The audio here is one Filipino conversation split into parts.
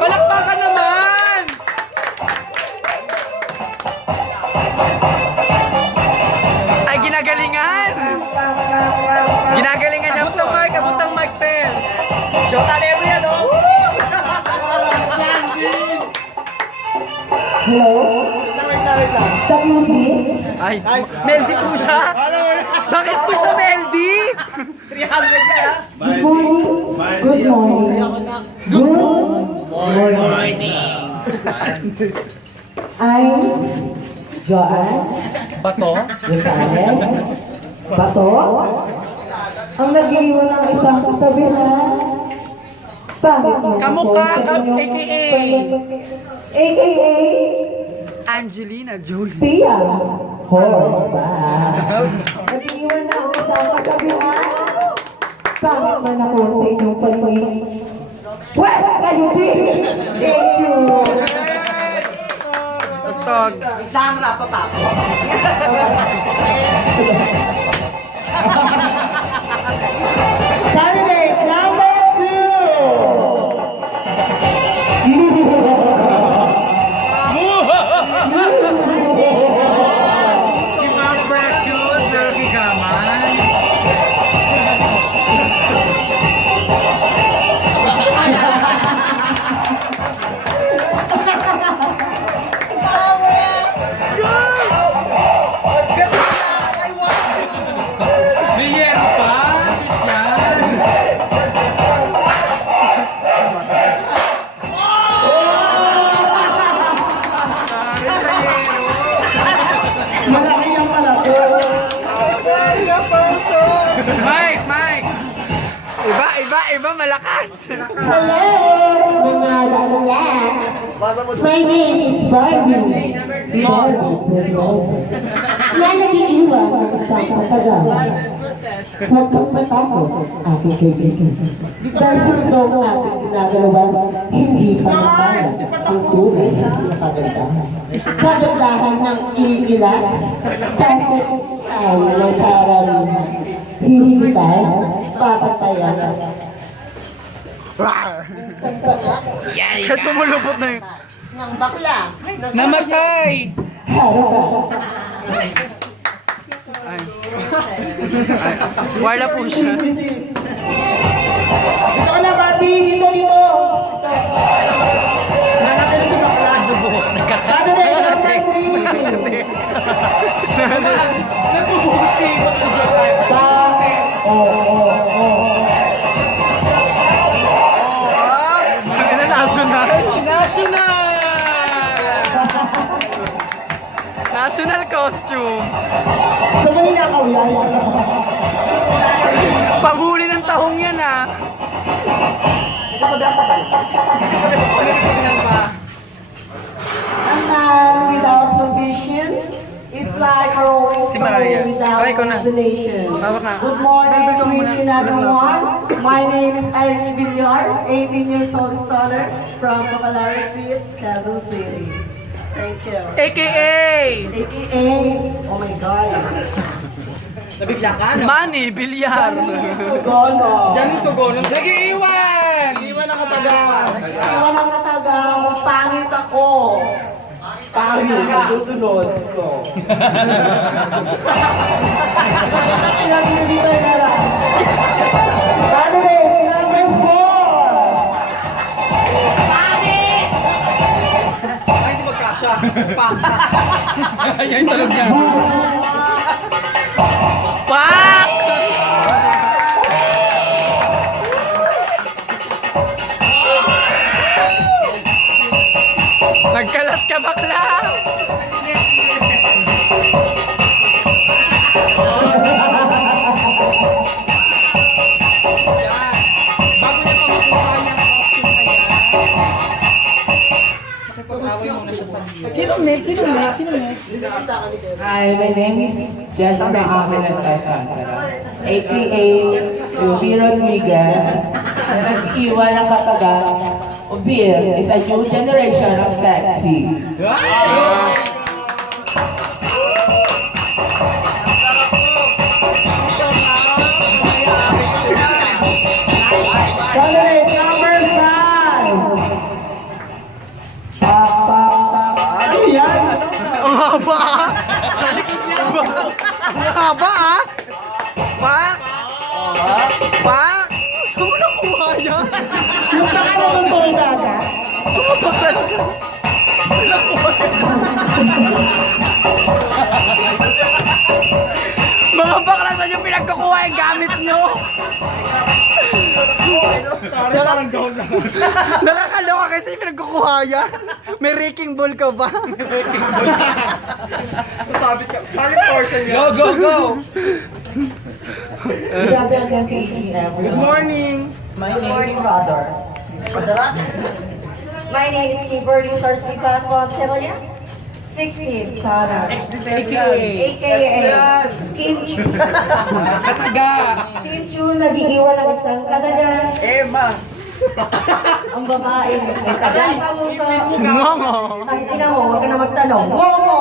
Palakpakan naman! Ay, ginagalingan! Ginagalingan niya po. Abutang Mark Pel. Show talento yan, oh! Wait lang. Ay, Meldy po siya? Bakit po siya Meldy? 300 yan, ha? Good morning. Good morning. I'm Joanne Bato? Gonzalez. Bato. Ang nag-iwan ng isang kasabihan. Bakit mo Kamukha ako sa ka, inyong AKA. AKA Angelina Jolie. Pia. Horba. Nag-iwan ng isang kasabihan. Bakit man ako sa inyong paningin? Pwede kayo din! Thank you! Tugtog. Isang rap pa ako. Candidate number 2! Yung mga precious, narakigaman. Biyero pa? Yan. Malaki ang malaki. Mike! Iba, malakas. Hello, mga lalat. My name is Barbie. Yan nag-iiwan ng isang kasagawa. Huwag kang matakot, aking kaibigan. Dahil sunod ang ating ginagawa, hindi pa naman ang tunay na kagandahan. Kagandahan ng iilan sa ay ng karamihan. Hihintay, papatayan. Kaya tumulupot na yun. Ng bakla. Namatay! Wala po siya. Ito na, Barbie! Dito! Nakatira si bakla. Buhos, Ano na, nagkakalate. Nagbubuhos si Joanne. Sabi na national. National costume. Sa kanina ako yan. Panghuli ng tahong yan ah. A man without provision is like a rolling Si Maria. stone without Ay, ikaw na. consolation. Hawak na. Good morning Bel, to ikaw muna. each and everyone. My name is Irene Villar, 18 years old scholar from Bacalao Street, Quezon City. Thank you. AKA! AKA, oh my God. Nabigla ka, no? Manny, bilyar. Gono. Nag-iiwan! Iwan ang katagawa. Iwan ang natagang, pangit ako. Pangit, susunod ko. Ilang minute na lang. Candidate number 4. Ay, hindi magkasya. Yan talog niya. Pak! Nagkalat ka bakla! Bago niya pa makuha yung costume na yan, makipag-away muna siya sa liyo. Sinong next? Hi, my name is Jessica Amenet Alcantara, aka Ruby Rodriguez, na nag-iwan ng katagang Ubir is a new generation of sexy. haba ah! Pa? Pa? Saan mo nakuha yan? Yung pangalan ng pangitaga. Mga bakla, saan yung pinagkukuha yung gamit nyo? Nakakaloka kasi yung pinagkukuha yan. May wrecking ball ka ba? Go, go, go! Good Morning! Good morning, brother. My name is Kimberly Sarsica Fonseria. 16, Sarah. AKA Kim Chu. Kataga! Kim Chu, nag-iiwan ng isang kadagan. Emma! Ang babae, may kadasa mo sa... Ngongo! Ang ina mo, huwag ka na magtanong. Ngongo!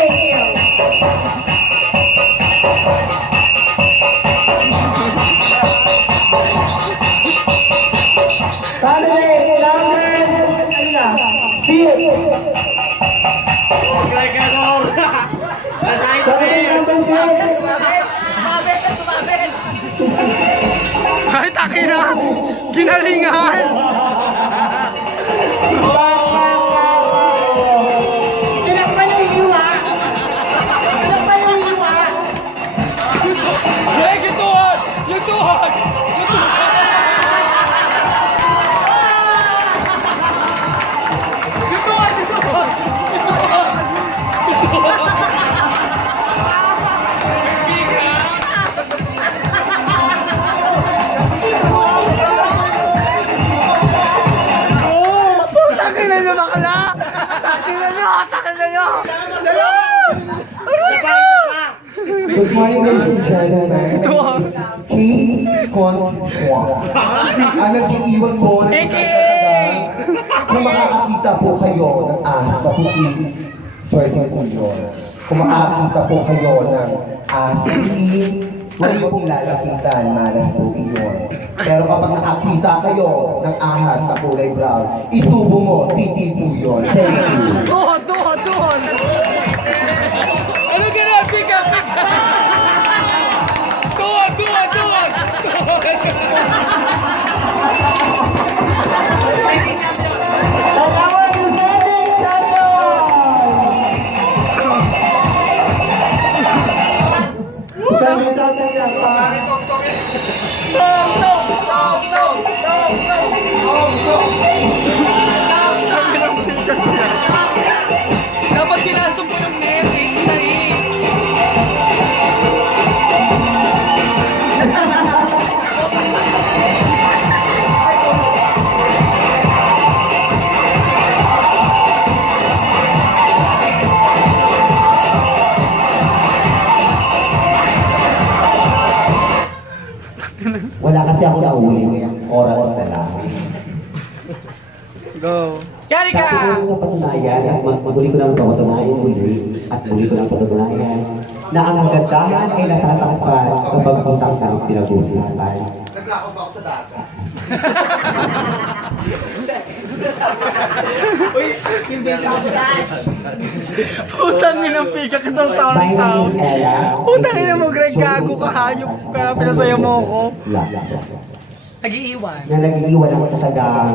Thank you. Saturday, number 6. Ay, taki na! Ginalingan! Greg, yung tuhod! Yung tuhod! Yung tuhod! Yung tuhod! Yung tuhod! Yung tuhod! Taki na nyo bakla! Taki na nyo! Taki na nyo! Good morning, ladies and gentlemen. King Consuwa. Ang nag-iiwan po ng isang katagal, kung makakakita po kayo ng ahas na puti, swerte po yun. Kung makakakita po kayo ng ahas na puti, huwag pong lalapitan, malas po iyon. Pero kapag nakakita kayo ng ahas na kulay brown, isubo mo, titi po yun. Thank you. Tuhod! Tuhod! Tuhod! Ano ganun? Pick up! Pick up! Tuhod! Tuhod! Tuhod! Tuhod! Dapat pinasok mo yung net, eh. Kita eh. Wala kasi ako na uwi. Oras na lang. Go! Yari Sa ka! akin ng patunayan at muli ko ng patunayan muli at muli ko ng patunayan na ang kagandahan ay natatakpan kapag kontak ng pinag-uusapan. Naglakot ako sa dagat. Putang inang pika kitang taon My ng name tao. is Ella. Putang ina mo, Greg, gago ka, hayop ka, pinasaya mo ako. Nag-iiwan. Na nag-iiwan ang katagang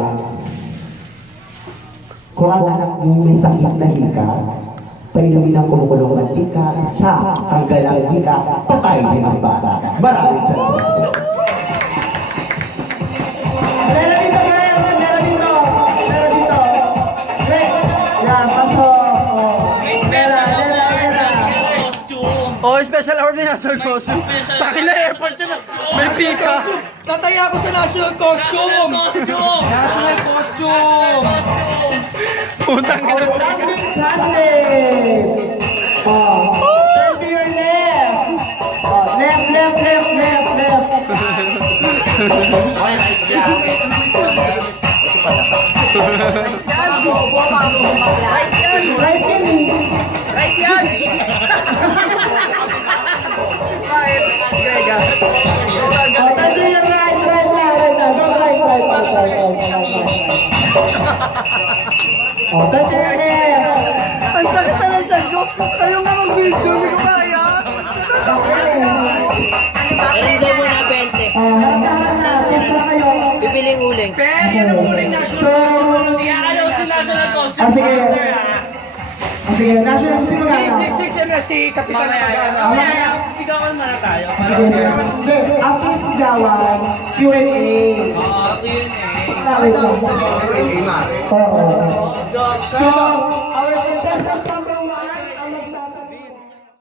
kung ang anak mo may sakit na hika, painumin ang kumukulong mantika, siya, tanggal ang hika, patay din ang bata. Maraming salamat. Meron dito, guys! Meron dito! Meron dito! Greg! Yan, pasok! Oh, special award na national costume. Taki na airport yun. May pika. Tataya ako sa national costume! National costume! Putang ina. Sundays! Turn to your left! Left, left, left, left, left! Right yan! Turn to your right, right now, right now. Go right, right, right, right, right, right, right. Turn to your left! Ang Ang sakit na ng tiyan ko. Kayo nga mag-video, hindi ko kaya. Natatakot talaga. Meron daw muna 20. Pipiling uling. Pero yan ang huling national costume. Kaya kayo si national costume partner ha. Sige, national si Si Kapitan na Magana. Mamaya, sigawan muna tayo. Hindi, after si Jawan, Q&A. Q&A. Oo. So, our contestant